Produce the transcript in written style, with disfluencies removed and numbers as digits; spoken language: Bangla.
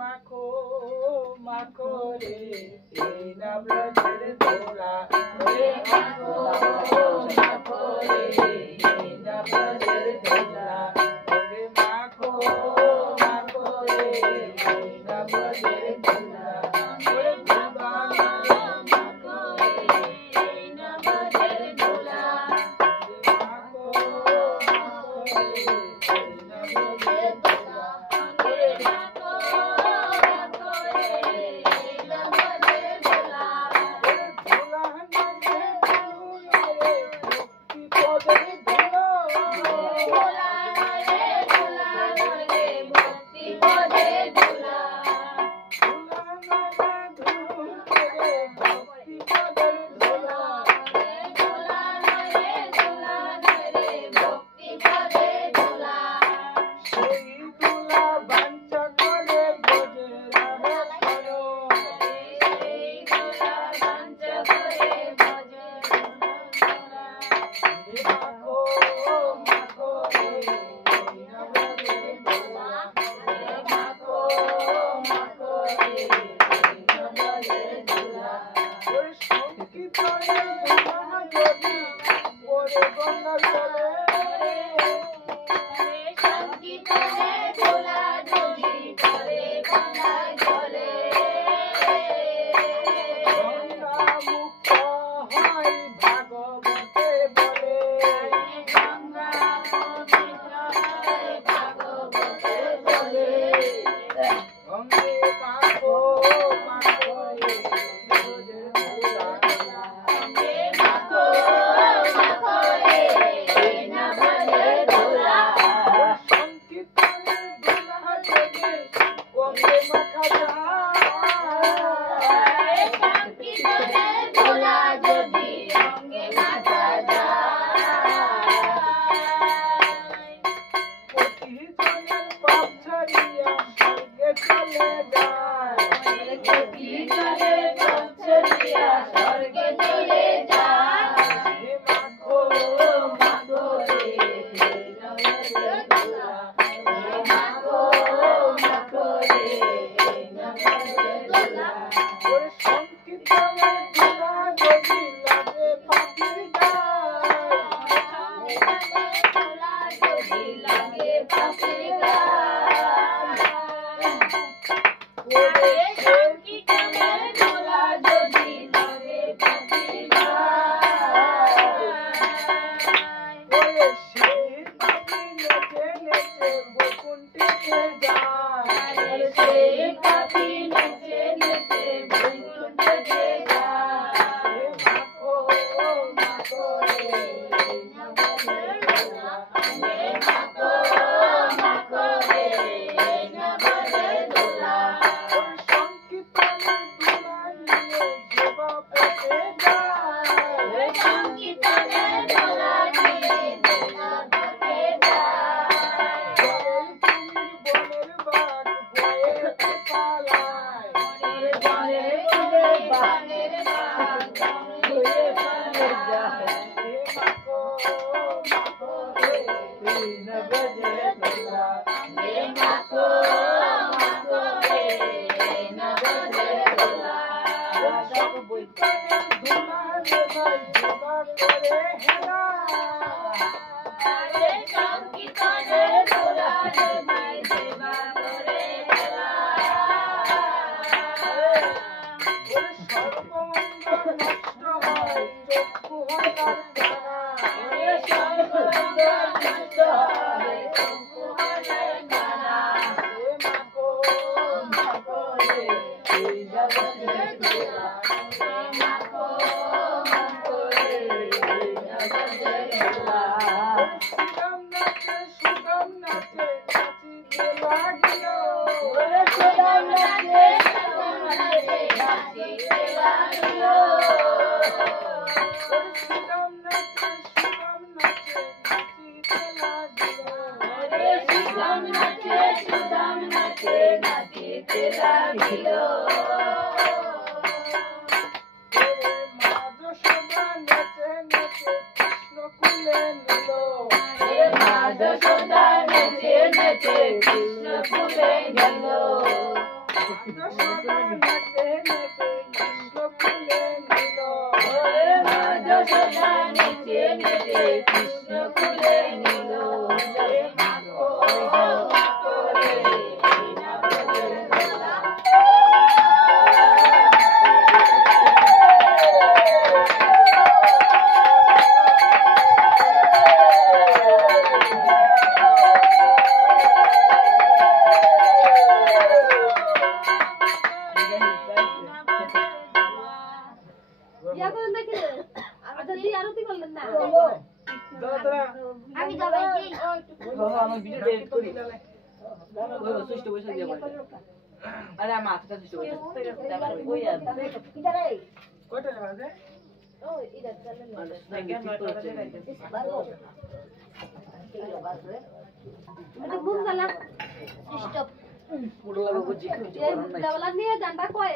মাখো মাখো রে এই না ব্রজের দোলা রে মাখো মাখো রে এই না ব্রজের দোলা রে মাখো মাখো রে এই না ব্রজের দোলা রে বাবা মাখো রে এই না ব্রজের দোলা মাখো মাখো রে এই না ব্রজের দোলা রে মাখো মাখো রে এই না ব্রজের দোলা দোলা নামে দোলা রে ভক্তি পদে দোলা দোলা রে ভক্তি পদে দোলা দোলা নামে রে ভক্তি পদে দোলা দোলা রে ভক্তি পদে দোলা সেই দোলা বাঞ্ছা করে বজে রাখো সেই দোলা বাঞ্ছা করে বজে মাখো মাখো রে এই না ব্রজের দোলা মাখো মাখো রে এই না ব্রজের দোলা ওরে সংকীর্তনের দোলা যদি ওরে গঙ্গা চলে সংকীর্তনের দোলা যদি পরে গঙ্গা চলে গঙ্গা মুক্ত হয় ভাগবতে বলে গঙ্গা পবিত্র হয় ভাগবতে বলে গঙ্গে মাখো মাখো রে ব্রজের দোলা গঙ্গে মাখো মাখো রে এই না ব্রজের দোলা সংকীর্তনের দোলা যদি গঙ্গে মাখা যায় সংকীর্তনের দোলা যদি গঙ্গে মাখা যায় প্রতিজনের পাপ ছাড়িয়া স্বর্গে চলে যায় প্রতিজনের পাপ ছাড়িয়া স্বর্গে চলে যায় হে মাখো মাখো রে এই না ব্রজের দোলা হে মাখো মাখো রে এই না ব্রজের দোলা ওরে সংকীর্তনের দোলা যদি লাগে পাখির গায় দোলা যদি লাগে পাখির গায় ওরে সংকীর্তনের দোলা যদি লাগে পাখির গায় ওরে সেই পাখি নেচে নেচে বৈকুণ্ঠে যায় সেই পাখি নেচে নেচে বৈকুণ্ঠে যায় মাখো মাখো রে এই না ব্রজের দোলা মাখো মাখো রে এই না ব্রজের দোলা সংকীর্তনের দোলা নিয়ে সেবা পেতে যায় সংকীর্তনের দোলা নিয়ে সেবা পেতে যায় বনের বাঘ ভয়ে পালায় বনের বাঘের বাঘ ভয়ে পালায় হে মাখো মাখো রে এই না ব্রজের দোলা হে মাখো মাখো রে এই না ব্রজের দোলা সংকীর্তনের দোলা রে ভাই সেবা করে হেলা সংকীর্তনের দোলা রে ভাই সেবা করে হেলা সর্বমঙ্গল নষ্ট হয় চক্ষু হয় তার জানা সর্বমঙ্গল নষ্ট হয় চক্ষু হয় তার জানা হে মাখো মাখো রে এই না ব্রজের দোলা হে মাখো মাখো রে এই না ব্রজের দোলা শ্রীরাম নাচে সুদাম নাচে নাচিতে লাগিল ওরে সুদাম নাচে সুদাম নাচে নাচিতে লাগিল ওরে শ্রীরাম নাচে সুদাম নাচে নাচিতে নিল মা যশোদা নেচে নেচে কৃষ্ণ কুলে গেল যশোদা নেচে নেচে কৃষ্ণ কুলে নিল মা যশোদা নেচে নেচে কৃষ্ণ কুলে নিল মা করে না বলে আমি যাবাই কি আমার ভিডিও এডিট করি ওই সুষ্ঠ বসে দিয়ে বলে আরে আমার মাথাটা সুষ্ঠ বসে আমার কই আর কিদারে কয়টা বাজে ও ইদা চলে না এটা বুঝলা সিস্টেম পুরো লাগা বুঝি দেওয়ালা নিয়ে জানটা কয়